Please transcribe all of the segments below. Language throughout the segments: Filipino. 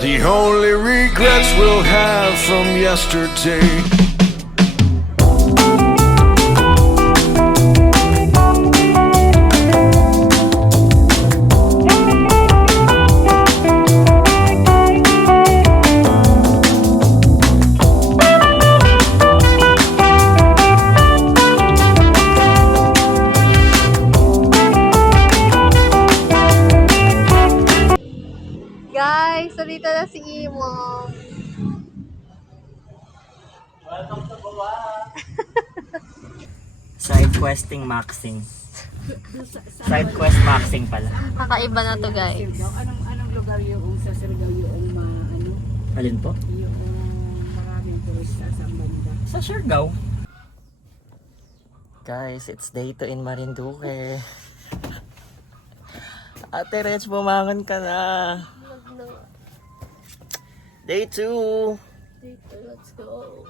The only regrets we'll have from yesterday. Guys, salita na si Imo. Welcome to Goa! Side questing maxing. Side quest maxing pala. Kakaiba na to, guys. Anong lugar yung sa Siargao yung Alin po? yung maraming turista sa banda? Sa Siargao. Guys, it's day 2 in Marinduque. Ate Reg, bumangon ka na. Day 2. Let's go.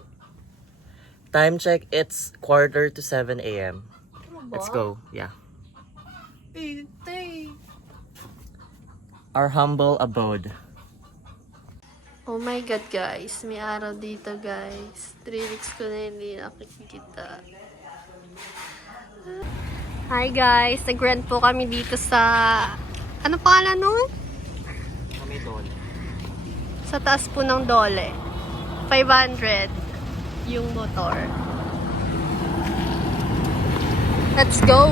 Time check, it's 6:45 a.m. Let's go. Yeah. Our humble abode. Oh my God, guys. May araw dito, guys. 3 weeks ko na hindi nakikita. Hi, guys. Nag-rent po kami dito sa... Ano pangalan nun? Kami doon. Sa taas po ng Dole. 500 yung motor. Let's go!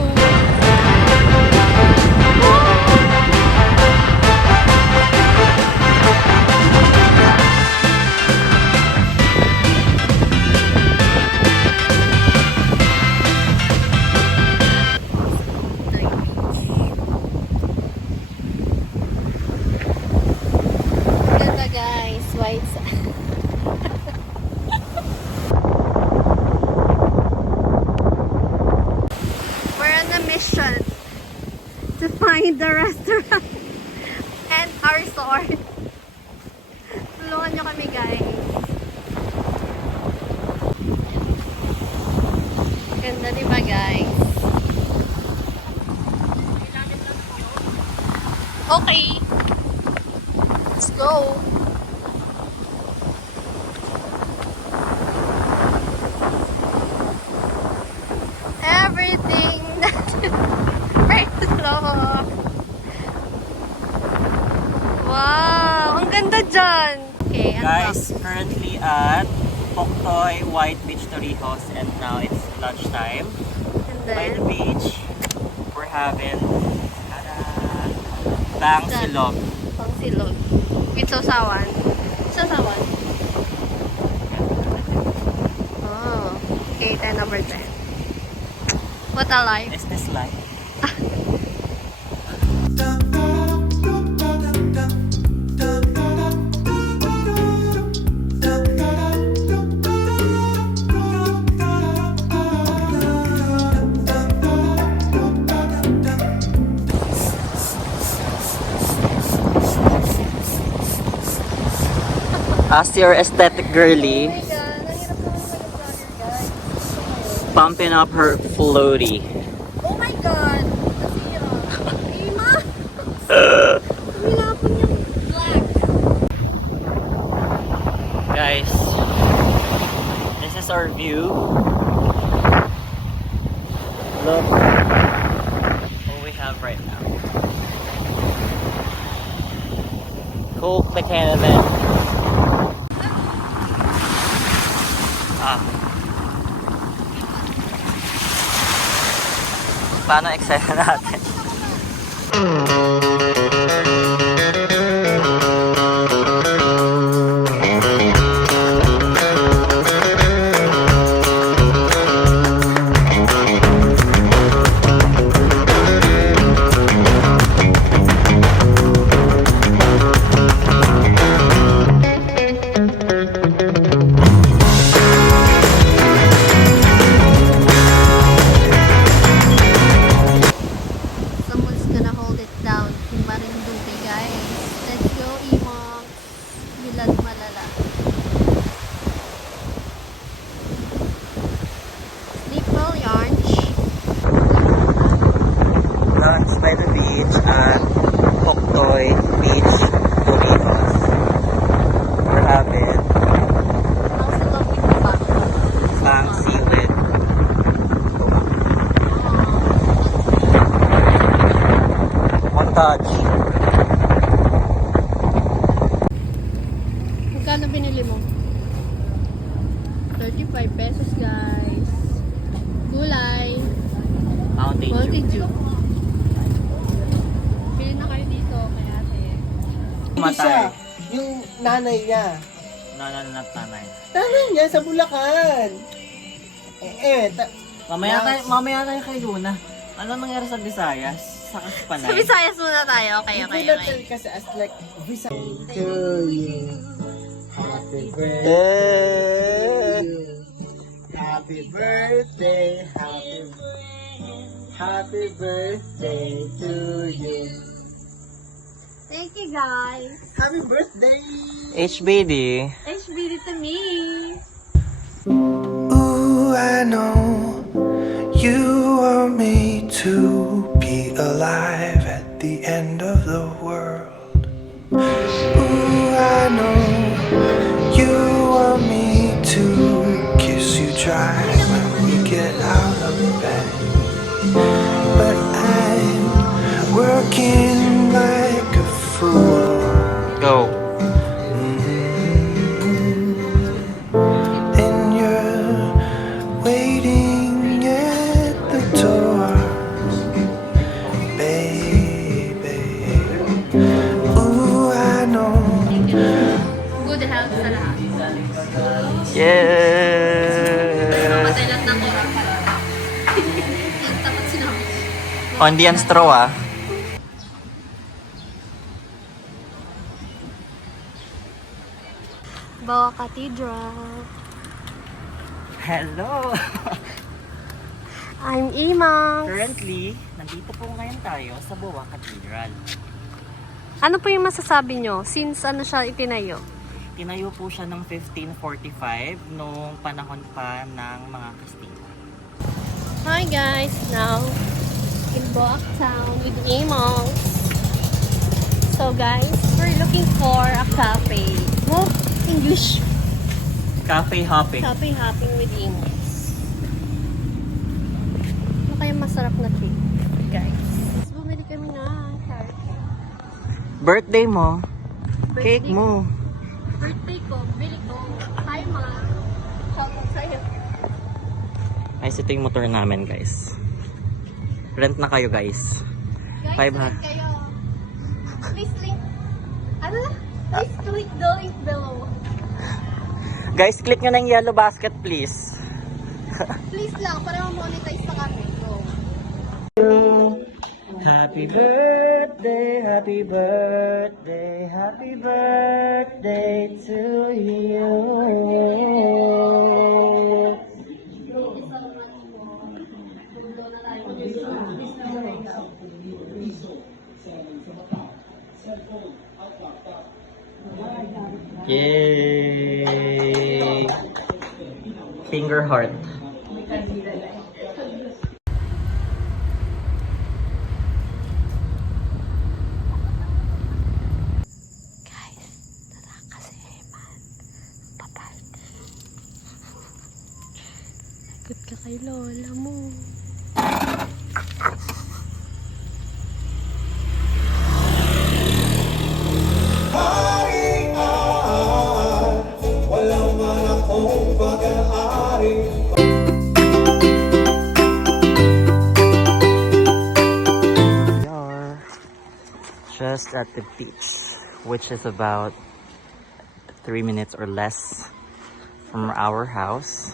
Ganda, guys. White sand. We're on a mission to find the restaurant and our resort. Tulungan nyo kami, guys. Ganda, di ba, guys? Okay. Let's go. Everything that right slow. Wow, ang ganda dyan. Okay, ano Guys, currently at Poktoy White Beach Torrijos, and now it's lunchtime. And By the then, beach, we're having Bang Silog. pang silog. With sausawan. Sausawan. Oh, okay, 10 over 10. What a life. Is this life? As your aesthetic girly, Oh my God, ang hirap naman mag-vlogger, guys. pumping up her floaty. Oh my God! Nasira. Ima! Tumilapon yung black. Guys, this is our view. Look what we have right now. Cool McCanaman. Paano excited natin? Someone's gonna hold it down in Marinduque, guys. Let's go, Imo. Bilad malala. Sleep well, Yarnch. Lunch by the beach at Poktoy Beach Torrijos. Hindi siya. Matay. Yung nanay niya. Nanay. Nanay niya sa Bulacan. Mamaya tayo kay Luna. Ano nangyari sa Visayas? Sa Panay? Sa Visayas muna tayo. Okay. Kasi as like, Visa. To you. Happy birthday. Happy birthday. Happy birthday to you. Thank you, guys. Happy birthday. HBD. HBD to me. Ooh, I know you want me to be alive at the end of the world. Ooh, I know you want me to kiss you dry when we get out of bed. But I'm working like a fool. Go. And you're waiting at the door, baby. Ooh, I know. Good health sa lahat. Yeah! Matay lahat ng oras. Yung tapat sinabi. On the straw ah. Bawa Cathedral. Hello! I'm Imang. Currently, nandito po ngayon tayo sa Bawa Cathedral. Ano po yung masasabi nyo? Since ano siya itinayo? Tinayo po siya ng 1545 noong panahon pa ng mga Kastila. Hi guys! Now, in Boac Town with Imang. So guys, we're looking for a cafe. Oh, English. Cafe hopping. Cafe hopping with Imang. Ano kaya masarap na cake, guys? Bumili kami na tart. Birthday mo. Cake Birthday mo. Birthday ko, bili ko. Hi ma. Shoutout sa'yo. Ay, ito yung motor namin guys. Rent na kayo guys. Guys, 5 ha. like kayo. Please link. Ano? Please click the link below. Guys, click nyo na yung yellow basket please. Please lang, para ma-monetize na kami. Go. Happy birthday, happy birthday, happy birthday to you. Yay! Finger heart. Good ka kay lola mo. We are just at the beach, which is about 3 minutes or less from our house.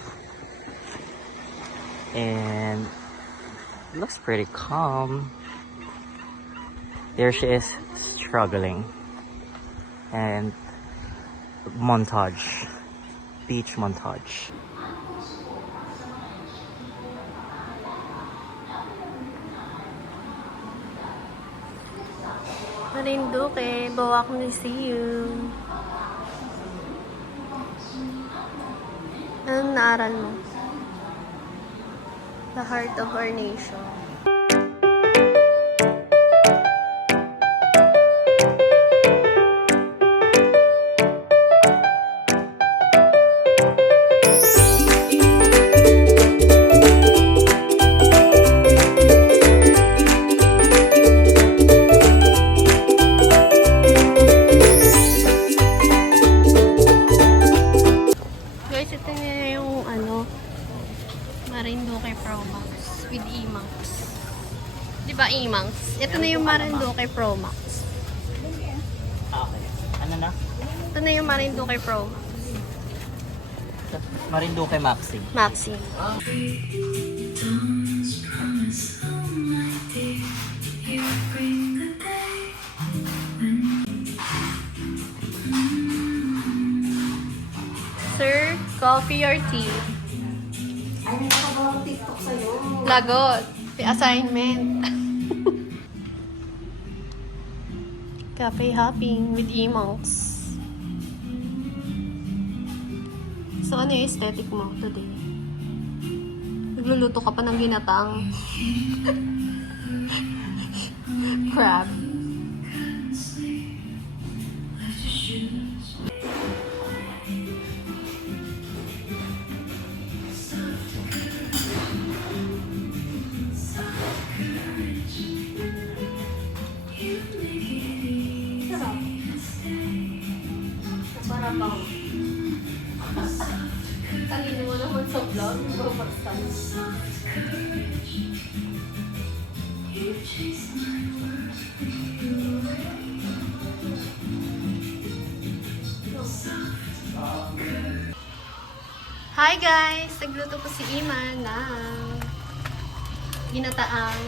And it looks pretty calm. There she is struggling. And montage, beach montage. Marinduque, Boac Museum. Anong naaral mo? The heart of our nation. Guys, ito na yung Marinduque Pro Max with E-Max. Di ba E-Max? Ito na yung Marinduque Pro Max. Okay. na? Ito na yung Marinduque Pro. Marinduque Maxi. Maxi. Sir, coffee or tea? Ay, nakakabawa ko TikTok sa'yo. Lagot. May assignment. Cafe hopping with E-monks. So, ano yung aesthetic mo today? Nagluluto ka pa ng ginatang crab. Parang kanino mo naman sa vlog, babagtan. Hi guys! Nagluto po si Iman ng ginataang